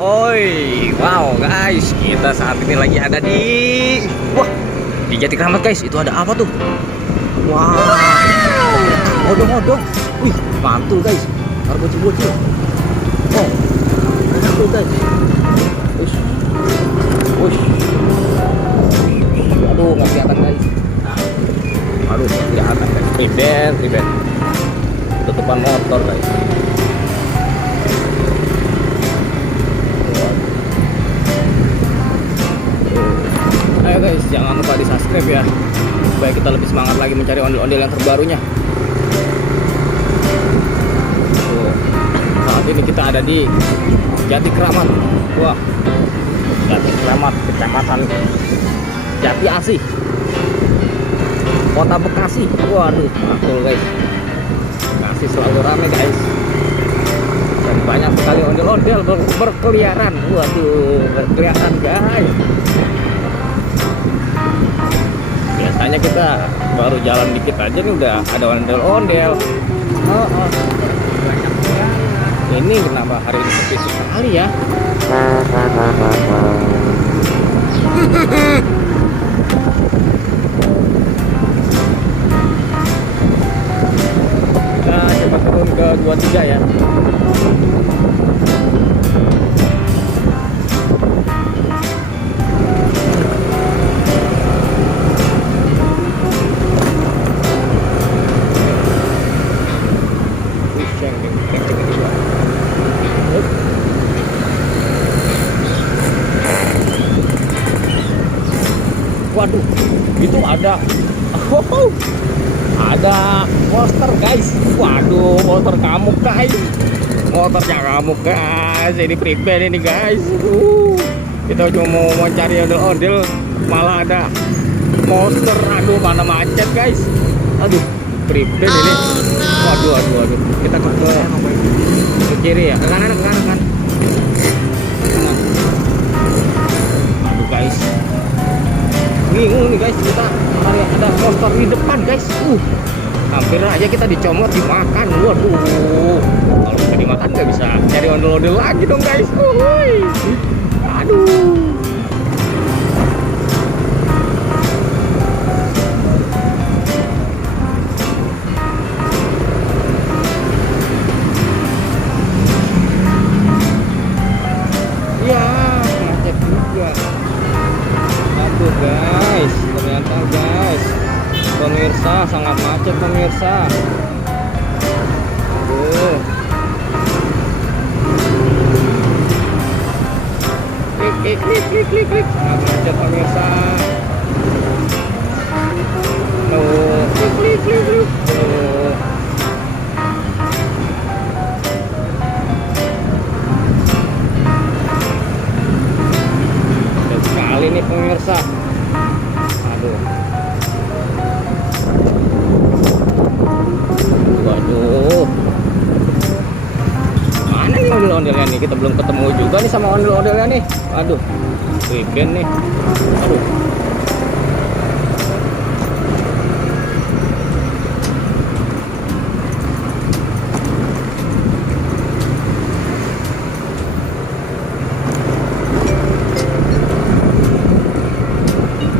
Oi, wow guys, kita saat ini lagi ada wah, di Jati Kramat guys. Itu ada apa tuh? Wah, odong-odong. Wih, mantul guys. Harus bocil-bocil. Oh, mantul guys. Ush, ush. Aduh, nggak kelihatan guys. Aduh, nggak kelihatan guys. Ribet. Tutupan motor guys. Ayo guys, jangan lupa di subscribe ya, supaya kita lebih semangat lagi mencari ondel-ondel yang terbarunya. Tuh, saat ini kita ada di Jati Kramat. Wah, Jati Kramat, Kecamatan Jati Asih, Kota Bekasi. Waduh, mantul guys. Bekasi selalu rame guys, dan banyak sekali ondel-ondel berkeliaran. Waduh, berkeliaran guys. Biasanya kita baru jalan dikit aja nih udah ada ondel-ondel. Ini kenapa hari ini sepi sekali ya? Kita coba turun ke 23 ya. Waduh, itu ada monster guys. Waduh, motor kamuk guys. Motornya kamuk guys. Ini prepare ini guys. Kita cuma mau mencari ondel-ondel, malah ada monster. Aduh, mana macet guys. Aduh, prepare ini. Waduh. Kita ke kiri ya, ke kanan. Aduh guys, bingung nih guys, kita ada monster di depan guys. Hampir aja kita dicomot dimakan. Waduh, kalau bisa dimakan nggak bisa cari ondel-ondel lagi dong guys. Aduh. Ya, macet juga. Aduh guys, ternyata guys, pemirsa sangat macet pemirsa. Aduh. Klik. Sangat macet pemirsa. Tuh, klik. Tuh. Macet sekali nih pemirsa. Aduh. Waduh. Mana nih ondel-ondelnya nih? Kita belum ketemu juga nih sama ondel-ondelnya nih. Aduh. Weekend nih. Aduh.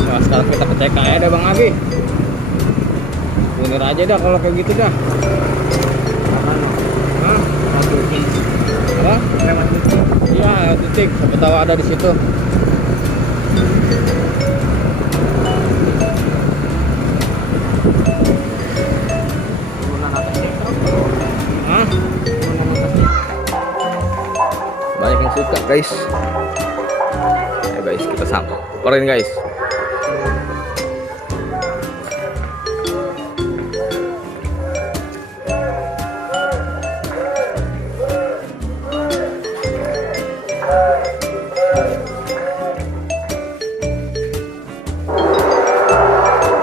Nah, sekarang kita ke TKI deh Bang Abi. Bener aja dah kalau kayak gitu dah. Hah? Apa? Iya, titik. Siapa tahu ada di situ. Hah? Banyak yang suka guys. Ya guys, kita samperin guys.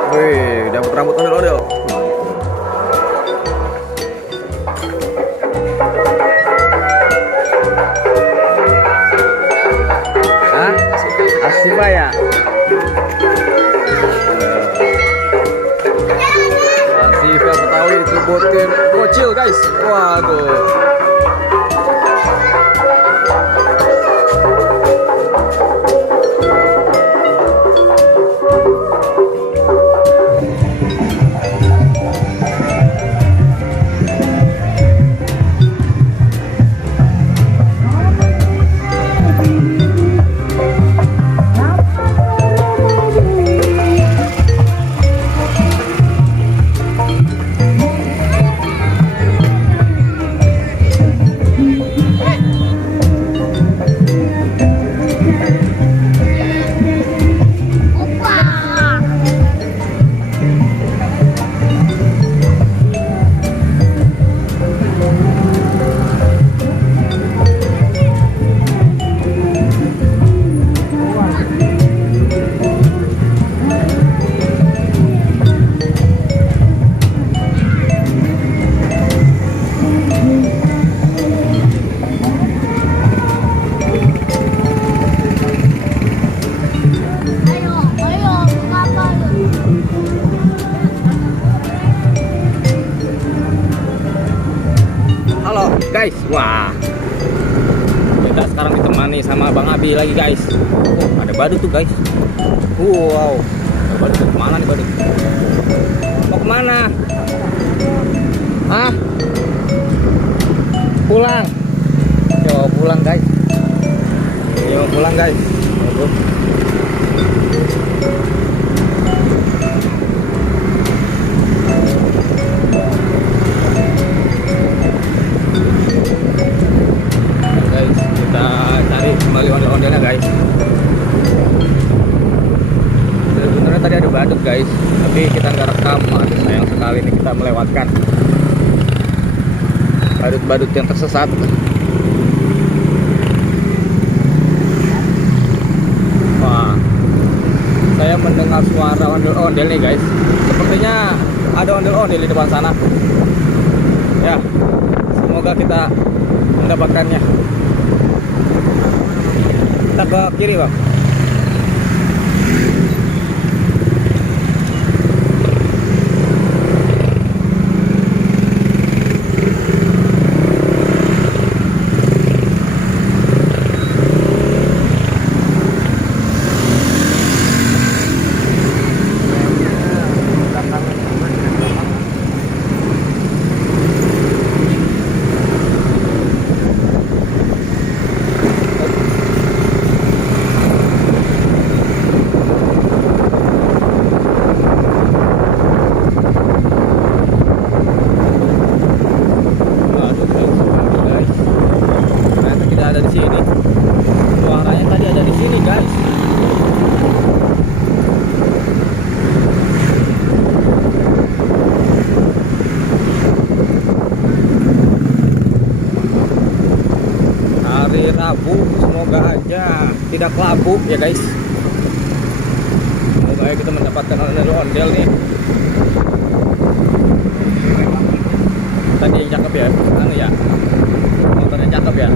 Wih, dapat rambut ondel-ondel. Hah? Asifa ya? Asifa Betawi itu bocil guys. Waduh. sekarang ditemani sama Bang Abi lagi guys. Oh, ada badut tuh guys. Wow, ada badut. Kemana nih badut? Mau kemana? Hah? Pulang? Coba pulang guys. Coba pulang guys. Guys, kita cari kembali ondel-ondelnya guys. Sebenarnya tadi ada badut guys, tapi kita nggak rekam. Aduh, sayang sekali ini kita melewatkan badut-badut yang tersesat. Wah, saya mendengar suara ondel-ondel nih guys. Sepertinya ada ondel-ondel di depan sana. Ya, semoga kita mendapatkannya. Kita ke kiri bang. Ada di sini. Suaranya tadi ada di sini, guys. Hari Rabu, semoga aja tidak kelabu ya, guys. Semoga aja kita mendapatkan ondel-ondel nih. Tadi yang cakep ya, anu ya. Motornya cakep ya.